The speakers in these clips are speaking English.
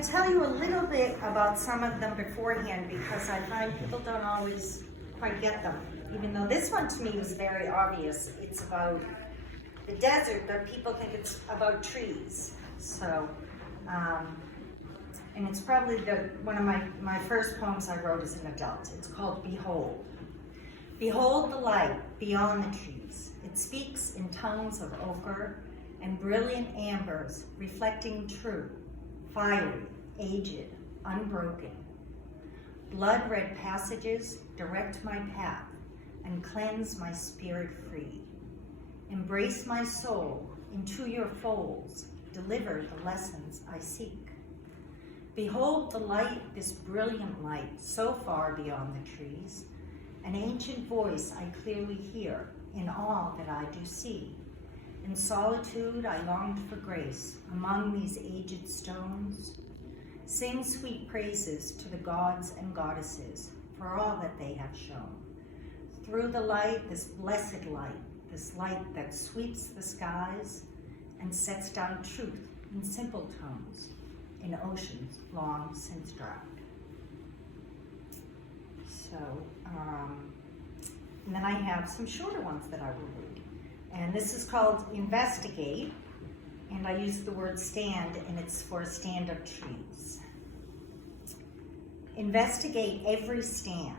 to tell you a little bit about some of them beforehand because I find people don't always quite get them. Even though this one to me was very obvious. It's about the desert, but people think it's about trees. So, and it's probably one of my first poems I wrote as an adult. It's called Behold. Behold the light beyond the trees. It speaks in tongues of ochre and brilliant ambers, reflecting true, fiery, aged, unbroken. Blood-red passages direct my path and cleanse my spirit free. Embrace my soul into your folds, deliver the lessons I seek. Behold the light, this brilliant light, so far beyond the trees, an ancient voice I clearly hear in all that I do see. In solitude I longed for grace among these aged stones. Sing sweet praises to the gods and goddesses for all that they have shown. Through the light, this blessed light, this light that sweeps the skies and sets down truth in simple tones in oceans long since drowned. So, and then I have some shorter ones that I will read. And this is called Investigate, and I use the word stand, and it's for a stand of trees. Investigate every stand.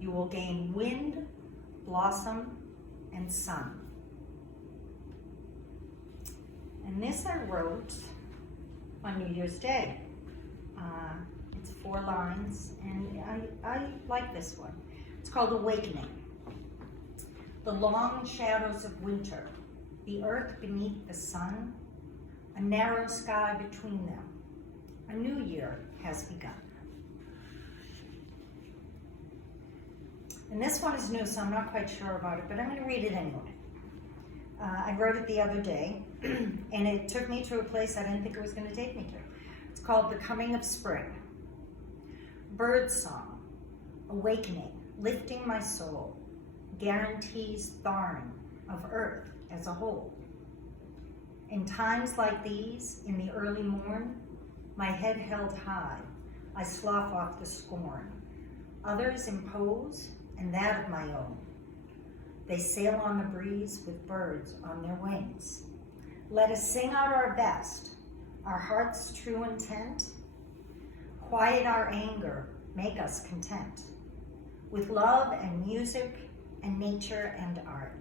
You will gain wind, blossom, and sun. And this I wrote on New Year's Day. It's 4 lines, and I like this one. It's called Awakening. The long shadows of winter, the earth beneath the sun, a narrow sky between them. A new year has begun. And this one is new, so I'm not quite sure about it, but I'm going to read it anyway. I wrote it the other day, and it took me to a place I didn't think it was going to take me to. It's called The Coming of Spring. Bird song, awakening, lifting my soul, guarantees thawing of earth as a whole. In times like these, in the early morn, my head held high, I slough off the scorn. Others impose, and that of my own. They sail on the breeze with birds on their wings. Let us sing out our best, our heart's true intent. Quiet our anger, make us content. With love and music and nature and art,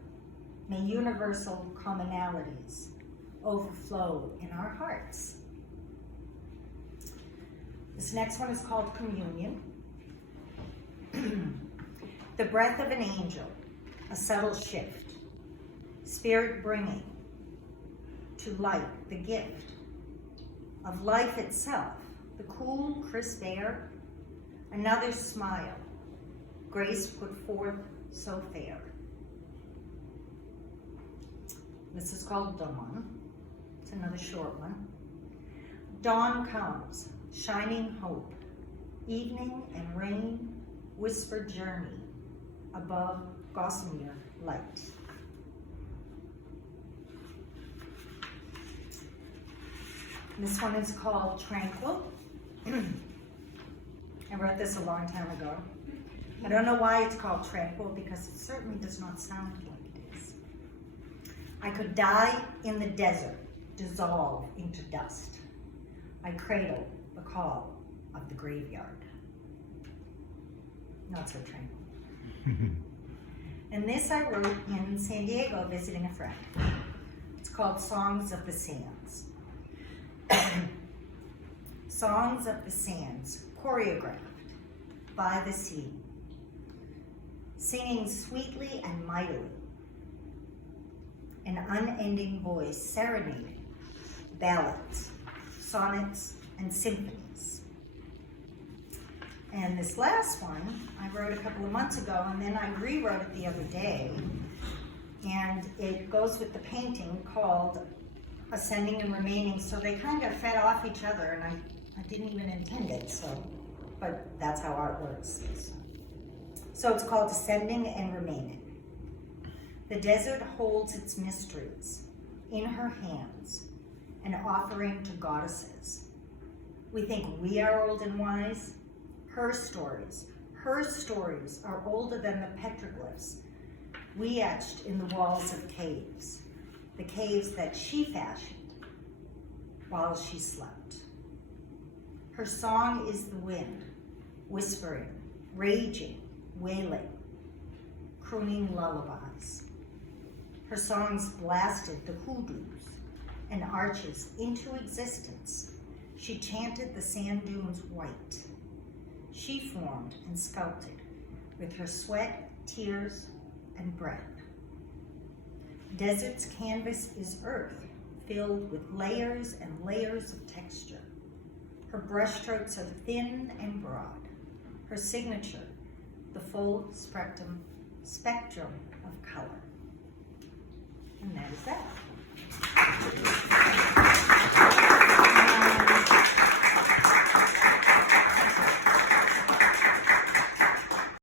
may universal commonalities overflow in our hearts. This next one is called Communion. The breath of an angel, a subtle shift, spirit bringing to light the gift of life itself, the cool, crisp air, another smile, grace put forth so fair. This is called Dawn. It's another short one. Dawn comes, shining hope, evening and rain, whispered journey, above gossamer light. This one is called Tranquil. I wrote this a long time ago. I don't know why it's called Tranquil, because it certainly does not sound like it is. I could die in the desert, dissolve into dust. I cradle the call of the graveyard. Not so tranquil. And this I wrote in San Diego visiting a friend. It's called Songs of the Sands. Songs of the Sands, choreographed by the sea, singing sweetly and mightily, an unending voice serenading ballads, sonnets, and symphonies. And this last one I wrote a couple of months ago, and then I rewrote it the other day, and it goes with the painting called Ascending and Remaining, so they kind of fed off each other, and I didn't even intend it, but that's how art works. So it's called Ascending and Remaining. The desert holds its mysteries in her hands, an offering to goddesses. We think we are old and wise. Her stories are older than the petroglyphs we etched in the walls of caves, the caves that she fashioned while she slept. Her song is the wind, whispering, raging, wailing, crooning lullabies. Her songs blasted the hoodoos and arches into existence. She chanted the sand dunes white. She formed and sculpted with her sweat, tears, and breath. Desert's canvas is earth, filled with layers and layers of texture. Her brushstrokes are thin and broad. Her signature, the full spectrum of color. And that is that.